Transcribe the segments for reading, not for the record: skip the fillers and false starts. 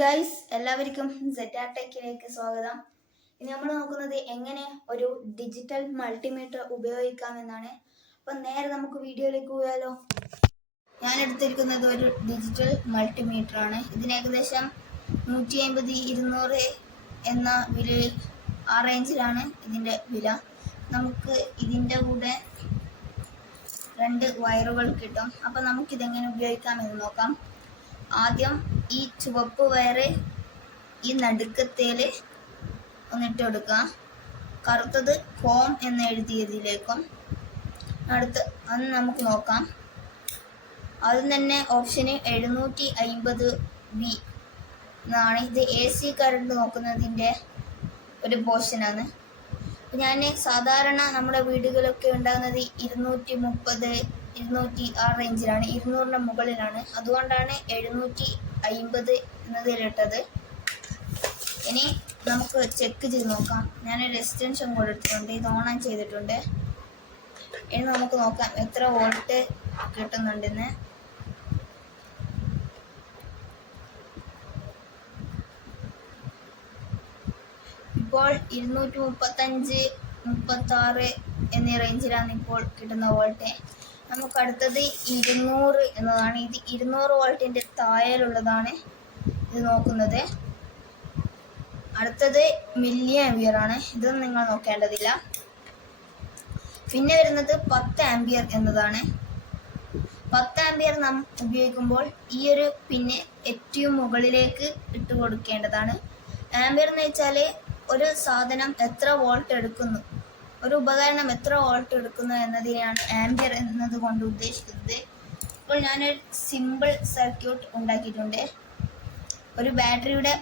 Guys, എല്ലാവർക്കും സെറ്റാടെക്കിലേക്ക് സ്വാഗതം. ഇനി നമ്മൾ നോക്കുന്നത് എങ്ങനെ ഒരു ഡിജിറ്റൽ മൾട്ടിമീറ്റർ ഉപയോഗിക്കാമെന്നാണ്. അപ്പം നേരെ നമുക്ക് വീഡിയോയിലേക്ക് പോയാലോ. ഞാൻ എടുത്തിരിക്കുന്നത് ഒരു ഡിജിറ്റൽ മൾട്ടിമീറ്റർ ആണ്. ഇതിന് ഏകദേശം 150, 200 എന്ന വിലയിൽ ആ റേഞ്ചിലാണ് ഇതിൻ്റെ വില. നമുക്ക് ഇതിൻ്റെ കൂടെ 2 വയറുകൾ കിട്ടും. അപ്പം നമുക്കിതെങ്ങനെ ഉപയോഗിക്കാമെന്ന് നോക്കാം. ആദ്യം ഈ ചുവപ്പ് വയറ് ഈ നടുക്കത്തേൽ ഒന്നിട്ട് കൊടുക്കുക. കറുത്തത് ഹോം എന്ന് എഴുതിയതിലേക്കും അടുത്ത് അത് നമുക്ക് നോക്കാം. ആദ്യം തന്നെ ഓപ്ഷന് 750V എന്നാണ്. ഇത് AC കറണ്ട് നോക്കുന്നതിൻ്റെ ഒരു പോർഷനാണ്. ഞാൻ സാധാരണ നമ്മുടെ വീടുകളൊക്കെ ഉണ്ടാകുന്നത് 230, 200 ആ റേഞ്ചിലാണ്, 200ന് മുകളിലാണ്. അതുകൊണ്ടാണ് 750 എന്നതിലിട്ടത്. ഇനി നമുക്ക് ചെക്ക് ചെയ്ത് നോക്കാം. ഞാനൊരു എക്സ്റ്റൻഷൻ കോഡ് എടുത്തിട്ടുണ്ട്, ഇത് ഓൺ ചെയ്തിട്ടുണ്ട്. ഇനി നമുക്ക് നോക്കാം എത്ര വോൾട്ട് കിട്ടുന്നുണ്ടെന്ന്. ഇപ്പോൾ 235, 36 എന്നീ റേഞ്ചിലാണ് ഇപ്പോൾ കിട്ടുന്ന വോൾട്ട്. നമുക്ക് അടുത്തത് 200 എന്നതാണ്. ഇത് 200 വോൾട്ടിൻ്റെ താഴെയുള്ളതാണ് ഇത് നോക്കുന്നത്. അടുത്തത് മില്ലി ആംപിയർ ആണ്. ഇതൊന്നും നിങ്ങൾ നോക്കേണ്ടതില്ല. പിന്നെ വരുന്നത് 10 ആംപിയർ എന്നതാണ്. 10 ആംപിയർ നാം ഉപയോഗിക്കുമ്പോൾ ഈ ഒരു പിന്നെ ഏറ്റവും മുകളിലേക്ക് ഇട്ട് കൊടുക്കേണ്ടതാണ്. ആംപിയർ എന്ന് വെച്ചാൽ ഒരു സാധനം എത്ര വോൾട്ട് എടുക്കുന്നു, ഒരു ഉപകരണം എത്ര വോൾട്ട് എടുക്കുന്നു എന്നതിനെയാണ് ആംപിയർ എന്നതുകൊണ്ട് ഉദ്ദേശിക്കുന്നത്. ഇപ്പോൾ ഞാനൊരു സിമ്പിൾ സർക്യൂട്ട് ഉണ്ടാക്കിയിട്ടുണ്ട്. ഒരു ബാറ്ററിയുടെ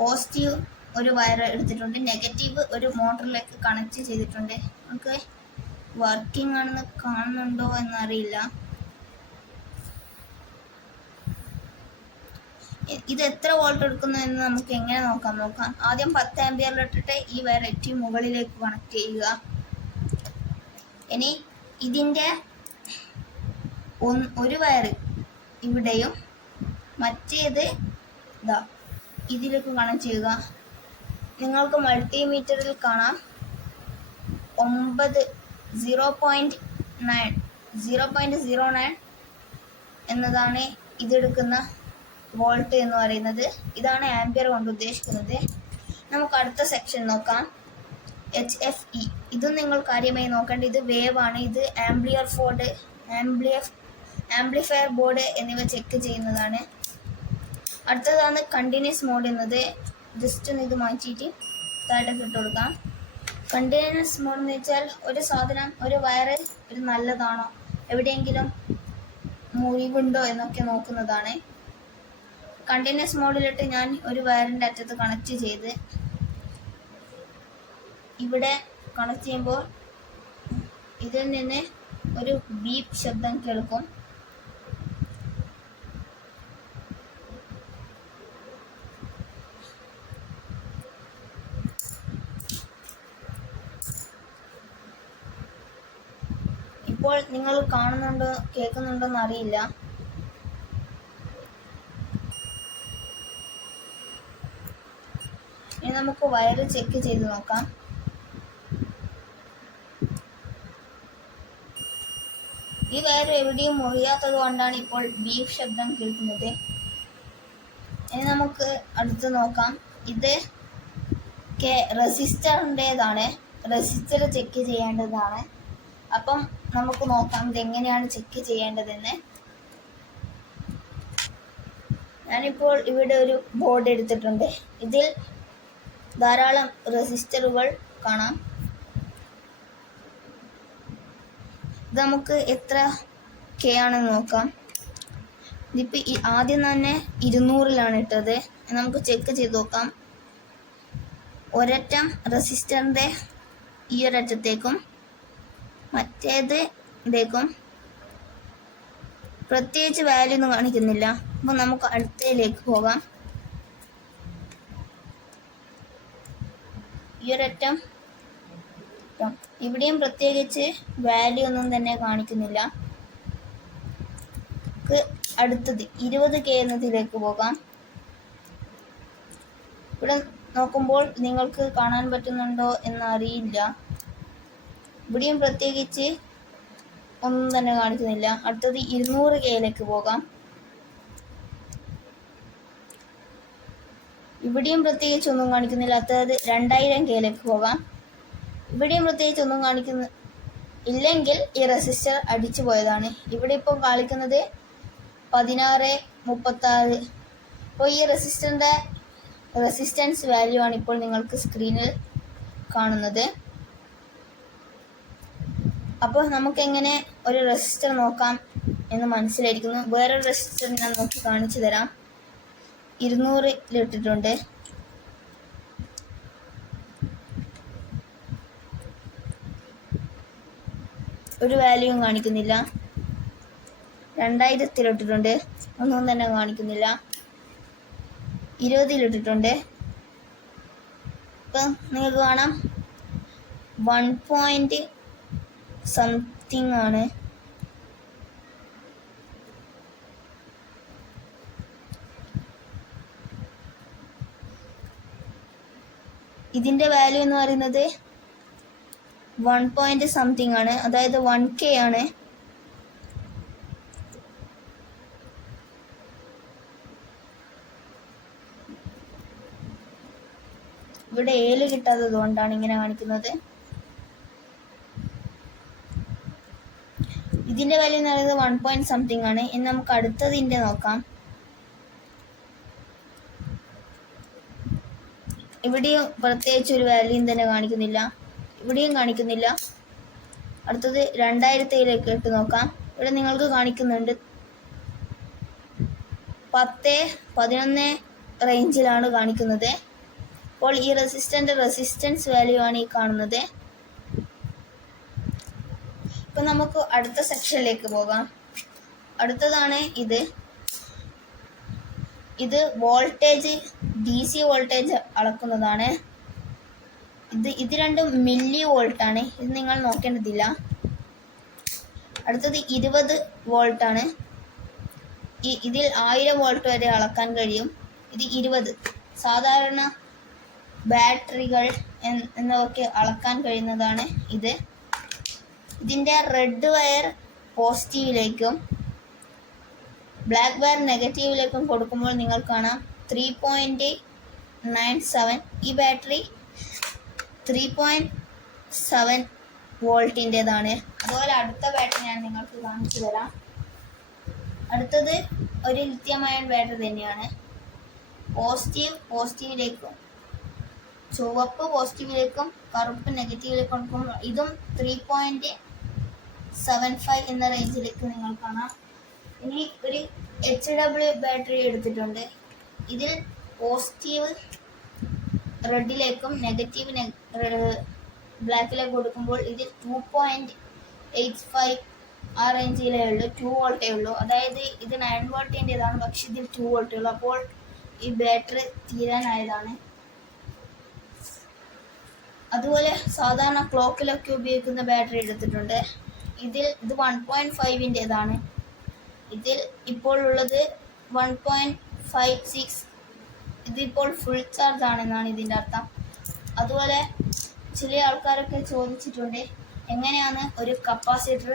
പോസിറ്റീവ് ഒരു വയർ എടുത്തിട്ടുണ്ട്, നെഗറ്റീവ് ഒരു മോട്ടറിലേക്ക് കണക്ട് ചെയ്തിട്ടുണ്ട്. നമുക്ക് വർക്കിംഗ് ആണെന്ന് കാണുന്നുണ്ടോ എന്നറിയില്ല. ഇത് എത്ര വോൾട്ട് എടുക്കുന്നു എന്ന് നമുക്ക് എങ്ങനെ നോക്കാം. ആദ്യം 10 ആംപിയറിലിട്ടിട്ട് ഈ വയർ ഏറ്റവും മുകളിലേക്ക് കണക്ട് ചെയ്യുക. ഇനി ഇതിൻ്റെ ഒരു വയർ ഇവിടെയും മറ്റേത് ഇതിലേക്ക് കണക്ട് ചെയ്യുക. നിങ്ങൾക്ക് മൾട്ടിമീറ്ററിൽ കാണാം 0.09 എന്നതാണ് ഇതെടുക്കുന്ന വോൾട്ട് എന്ന് പറയുന്നത്. ഇതാണ് ആംപിയർ കൊണ്ട് ഉദ്ദേശിക്കുന്നത്. നമുക്ക് അടുത്ത സെക്ഷൻ നോക്കാം, HFE. ഇതും നിങ്ങൾ കാര്യമായി നോക്കേണ്ട. ഇത് വേവ് ആണ്. ഇത് ആംപ്ലിഫയർ ബോർഡ് എന്നിവ ചെക്ക് ചെയ്യുന്നതാണ്. അടുത്തതാണ് കണ്ടിന്യൂസ് മോഡ് എന്നത്. ജസ്റ്റ് ഒന്ന് ഇത് മാറ്റിയിട്ട് താഴേക്ക് ഇട്ട് കൊടുക്കാം. കണ്ടിന്യൂസ് മോഡ് എന്ന് വെച്ചാൽ ഒരു സാധനം, ഒരു വയറ് ഒരു നല്ലതാണോ, എവിടെയെങ്കിലും മുറിവുണ്ടോ എന്നൊക്കെ നോക്കുന്നതാണ്. കണ്ടിന്യൂസ് മോഡിലിട്ട് ഞാൻ ഒരു വയറിൻ്റെ അറ്റത്ത് കണക്ട് ചെയ്ത് ഇവിടെ കണക്ട് ചെയ്യുമ്പോൾ ഇതിൽ നിന്ന് ഒരു ബീപ്പ് ശബ്ദം കേൾക്കും. ഇപ്പോൾ നിങ്ങൾ കാണുന്നുണ്ടോ കേൾക്കുന്നുണ്ടോ എന്നറിയില്ല. ഇനി നമുക്ക് വയറ് ചെക്ക് ചെയ്ത് നോക്കാം. ഈ വയറ് എവിടെയും മുറിയാത്തത് കൊണ്ടാണ് ഇപ്പോൾ ബീപ്പ് ശബ്ദം കേൾക്കുന്നത്. ഇനി നമുക്ക് അടുത്ത് നോക്കാം. ഇത് റെസിസ്റ്ററിൻ്റെതാണ്. റെസിസ്റ്റർ ചെക്ക് ചെയ്യേണ്ടതാണ്. അപ്പം നമുക്ക് നോക്കാം ഇതെങ്ങനെയാണ് ചെക്ക് ചെയ്യേണ്ടതെന്ന്. ഞാനിപ്പോൾ ഇവിടെ ഒരു ബോർഡ് എടുത്തിട്ടുണ്ട്. ഇതിൽ ധാരാളം റെസിസ്റ്ററുകൾ കാണാം. ഇത് നമുക്ക് എത്ര K ആണെന്ന് നോക്കാം. ഇതിപ്പോൾ ആദ്യം തന്നെ 200ലാണ് ഇട്ടത്. നമുക്ക് ചെക്ക് ചെയ്ത് നോക്കാം. ഒരറ്റം റെസിസ്റ്ററിൻ്റെ ഈ ഒരറ്റത്തേക്കും മറ്റേതിലേക്കും പ്രത്യേകിച്ച് വാല്യൂ ഒന്നും കാണിക്കുന്നില്ല. അപ്പോൾ നമുക്ക് അടുത്തതിലേക്ക് പോകാം. ഈ ഒരറ്റം ഇവിടെയും പ്രത്യേകിച്ച് വാല്യൂ ഒന്നും തന്നെ കാണിക്കുന്നില്ല. അടുത്തത് 20K എന്നതിലേക്ക് പോകാം. ഇവിടെ നോക്കുമ്പോൾ നിങ്ങൾക്ക് കാണാൻ പറ്റുന്നുണ്ടോ എന്നറിയില്ല. ഇവിടെയും പ്രത്യേകിച്ച് ഒന്നും തന്നെ കാണിക്കുന്നില്ല. അടുത്തത് 200Kയിലേക്ക് പോകാം. ഇവിടെയും പ്രത്യേകിച്ച് ഒന്നും കാണിക്കുന്നില്ല. അടുത്തത് 2000Kയിലേക്ക് പോകാം. ഇവിടെയും പ്രത്യേകിച്ച് ഒന്നും ഇല്ലെങ്കിൽ ഈ റെസിസ്റ്റർ അടിച്ചു പോയതാണ്. ഇവിടെ ഇപ്പോൾ കാണിക്കുന്നത് 1636. അപ്പോൾ ഈ റെസിസ്റ്ററിൻ്റെ റെസിസ്റ്റൻസ് വാല്യൂ ആണ് ഇപ്പോൾ നിങ്ങൾക്ക് സ്ക്രീനിൽ കാണുന്നത്. അപ്പോൾ നമുക്കെങ്ങനെ ഒരു റെസിസ്റ്റർ നോക്കാം എന്ന് മനസ്സിലായിരിക്കുന്നു. വേറൊരു റെസിസ്റ്റർ ഞാൻ നോക്കി കാണിച്ചു തരാം. 200 ഇട്ടിട്ടുണ്ട്. ഒരു വാല്യൂവും കാണിക്കുന്നില്ല. 2000 ഇട്ടിട്ടുണ്ട്. ഒന്നും തന്നെ കാണിക്കുന്നില്ല. 20 ഇട്ടിട്ടുണ്ട്. ഇപ്പം നിങ്ങൾക്ക് കാണാം 1 പോയിന്റ് സംതിങ് ആണ്. ഇതിൻ്റെ വാല്യൂ എന്ന് പറയുന്നത് 1 പോയിന്റ് സംതിങ് ആണ്. അതായത് 1K ആണ്. ഇവിടെ 7 കിട്ടാത്തത് കൊണ്ടാണ് ഇങ്ങനെ കാണിക്കുന്നത്. ഇതിൻ്റെ വാല്യൂ എന്ന് പറയുന്നത് 1 പോയിന്റ് സംതിങ് ആണ്. ഇനി നമുക്ക് അടുത്തതിൻ്റെ നോക്കാം. ഇവിടെയും പ്രത്യേകിച്ച് ഒരു വാല്യൂയും തന്നെ കാണിക്കുന്നില്ല. ഇവിടെയും കാണിക്കുന്നില്ല. അടുത്തത് 2000 ഇട്ട് നോക്കാം. ഇവിടെ നിങ്ങൾക്ക് കാണിക്കുന്നുണ്ട് 10, 11 റേഞ്ചിലാണ് കാണിക്കുന്നത്. അപ്പോൾ ഈ റെസിസ്റ്റൻസ് വാല്യൂ ആണ് ഈ കാണുന്നത്. ഇപ്പം നമുക്ക് അടുത്ത സെക്ഷനിലേക്ക് പോകാം. അടുത്തതാണ് ഇത് വോൾട്ടേജ്, DC വോൾട്ടേജ് അളക്കുന്നതാണ്. ഇത് രണ്ടും മില്ലി വോൾട്ട് ആണ്. ഇത് നിങ്ങൾ നോക്കേണ്ടതില്ല. അടുത്തത് 20 വോൾട്ട് ആണ്. ഇതിൽ 1000 വോൾട്ട് വരെ അളക്കാൻ കഴിയും. ഇത് 20. സാധാരണ ബാറ്ററികൾ എന്നൊക്കെ അളക്കാൻ കഴിയുന്നതാണ് ഇത്. ഇതിൻ്റെ റെഡ് വയർ പോസിറ്റീവിലേക്കും ബ്ലാക്ക് വയർ നെഗറ്റീവിലേക്കും കൊടുക്കുമ്പോൾ നിങ്ങൾ കാണാം 3.97. ഈ ബാറ്ററി 3.7 വോൾട്ടിൻ്റെതാണ്. അതുപോലെ അടുത്ത ബാറ്ററി ഞാൻ നിങ്ങൾക്ക് കാണിച്ചു തരാം. അടുത്തത് ഒരു ലിഥിയം അയൺ ബാറ്ററി തന്നെയാണ്. പോസിറ്റീവിലേക്കും ചുവപ്പ് പോസിറ്റീവിലേക്കും കറുപ്പ് നെഗറ്റീവിലേക്കും കൊടുക്കുമ്പോൾ ഇതും 3.75 എന്ന റേഞ്ചിലേക്ക് നിങ്ങൾ കാണാം. ഇനി ഒരു HW ബാറ്ററി എടുത്തിട്ടുണ്ട്. ഇതിൽ പോസിറ്റീവ് റെഡിലേക്കും നെഗറ്റീവ് ബ്ലാക്കിലേക്ക് കൊടുക്കുമ്പോൾ ഇതിൽ 2.85 ആ റേഞ്ചിലേ ഉള്ളൂ. 2 വോൾട്ടേ ഉള്ളൂ. അതായത് ഇത് 9 വോൾട്ടിൻ്റെതാണ്, പക്ഷെ ഇതിൽ 2 വോൾട്ടേ ഉള്ളൂ. അപ്പോൾ ഈ ബാറ്ററി തീരാനായതാണ്. അതുപോലെ സാധാരണ ക്ലോക്കിലൊക്കെ ഉപയോഗിക്കുന്ന ബാറ്ററി എടുത്തിട്ടുണ്ട്. ഇത് 1.5ൻ്റെതാണ്. ഇതിൽ ഇപ്പോൾ ഉള്ളത് 1.56. ഇതിപ്പോൾ ഫുൾ ചാർജ് ആണെന്നാണ് ഇതിൻ്റെ അർത്ഥം. അതുപോലെ ചില ആൾക്കാരൊക്കെ ചോദിച്ചിട്ടുണ്ട് എങ്ങനെയാണ് ഒരു കപ്പാസിറ്റർ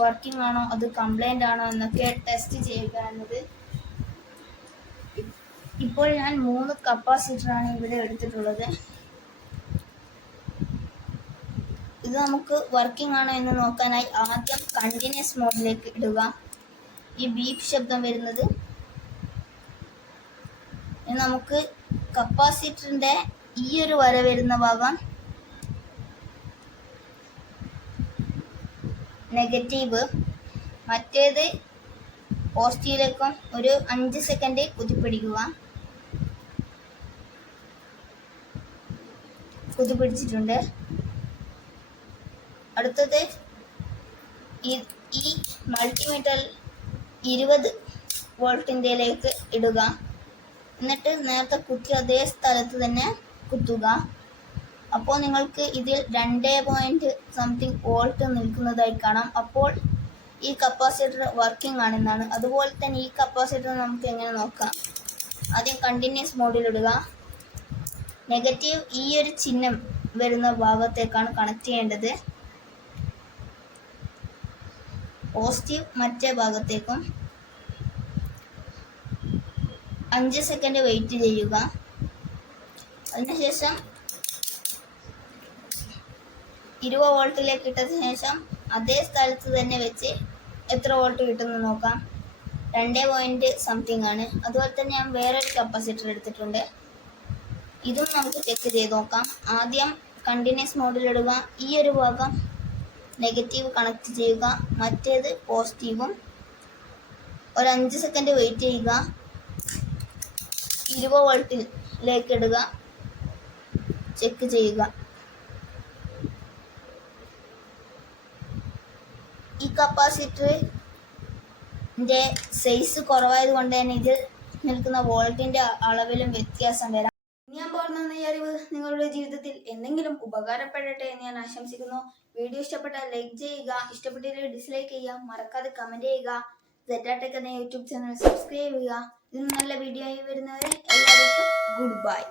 വർക്കിംഗ് ആണോ അത് കംപ്ലൈൻ്റ് ആണോ എന്നൊക്കെ ടെസ്റ്റ് ചെയ്യുക എന്നത്. ഇപ്പോൾ ഞാൻ 3 കപ്പാസിറ്ററാണ് ഇവിടെ എടുത്തിട്ടുള്ളത്. ഇത് നമുക്ക് വർക്കിംഗ് ആണോ എന്ന് നോക്കാനായി ആദ്യം കണ്ടിന്യൂസ് മോഡിലേക്ക് ഇടുക. ഈ ബീപ്പ് ശബ്ദം വരുന്നത് നമുക്ക് കപ്പാസിറ്ററിൻ്റെ ഈ ഒരു വര വരുന്ന ഭാഗം നെഗറ്റീവ്, മറ്റേത് പോസിറ്റീവിലേക്കും ഒരു 5 സെക്കൻഡ് കുതിപ്പിടിക്കുക. കുതിപ്പിടിച്ചിട്ടുണ്ട്. അടുത്തത് ഈ മൾട്ടിമീറ്റർ 20 വോൾട്ടിൻ്റെലേക്ക് ഇടുക. എന്നിട്ട് നേരത്തെ കുത്തിയ അതേ സ്ഥലത്ത് തന്നെ കുത്തുക. അപ്പോൾ നിങ്ങൾക്ക് ഇതിൽ 2 പോയിന്റ് സംതിങ് വോൾട്ട് നിൽക്കുന്നതായി കാണാം. അപ്പോൾ ഈ കപ്പാസിറ്റർ വർക്കിംഗ് ആണെന്നാണ്. അതുപോലെ തന്നെ ഈ കപ്പാസിറ്റർ നമുക്ക് എങ്ങനെ നോക്കാം. ആദ്യം കണ്ടിന്യൂസ് മോഡിലിടുക. നെഗറ്റീവ് ഈ ഒരു ചിഹ്നം വരുന്ന ഭാഗത്തേക്കാണ് കണക്ട് ചെയ്യേണ്ടത്. പോസിറ്റീവ് മറ്റേ ഭാഗത്തേക്കും. 5 സെക്കൻഡ് വെയിറ്റ് ചെയ്യുക. അതിനുശേഷം 20 വോൾട്ടിലേക്ക് ഇട്ടതിന് ശേഷം അതേ സ്ഥലത്ത് തന്നെ വെച്ച് എത്ര വോൾട്ട് കിട്ടുമെന്ന് നോക്കാം. 2 സംതിങ് ആണ്. അതുപോലെ തന്നെ ഞാൻ വേറൊരു കപ്പാസിറ്റർ എടുത്തിട്ടുണ്ട്. ഇതും നമുക്ക് ചെക്ക് ചെയ്ത് നോക്കാം. ആദ്യം കണ്ടിന്യൂസ് മോഡിലിടുക. ഈ ഒരു ഭാഗം നെഗറ്റീവ് കണക്ട് ചെയ്യുക, മറ്റേത് പോസിറ്റീവും. ഒരു 5 സെക്കൻഡ് വെയിറ്റ് ചെയ്യുക. 20 വോൾട്ടിലേക്ക് ഇടുക, ചെക്ക് ചെയ്യുക. ഈ കപ്പാസിറ്ററിൻ്റെ സൈസ് കുറവായത് കൊണ്ട് തന്നെ ഇതിൽ നിൽക്കുന്ന വോൾട്ടിൻ്റെ അളവിലും വ്യത്യാസം വരാം. ഞാൻ പറയുന്ന ഈ അറിവ് നിങ്ങളുടെ ജീവിതത്തിൽ എന്തെങ്കിലും ഉപകാരപ്പെടട്ടെ എന്ന് ഞാൻ ആശംസിക്കുന്നു. വീഡിയോ ഇഷ്ടപ്പെട്ടാൽ ലൈക്ക് ചെയ്യുക, ഇഷ്ടപ്പെട്ടില്ലെങ്കിൽ ഡിസ്ലൈക്ക് ചെയ്യുക, മറക്കാതെ കമൻറ്റ് ചെയ്യുക. ZRTech എന്ന യൂട്യൂബ് ചാനൽ സബ്സ്ക്രൈബ് ചെയ്യുക. ഇതിന് നല്ല വീഡിയോ ആയി വരുന്നവരെ എല്ലാവർക്കും ഗുഡ് ബൈ.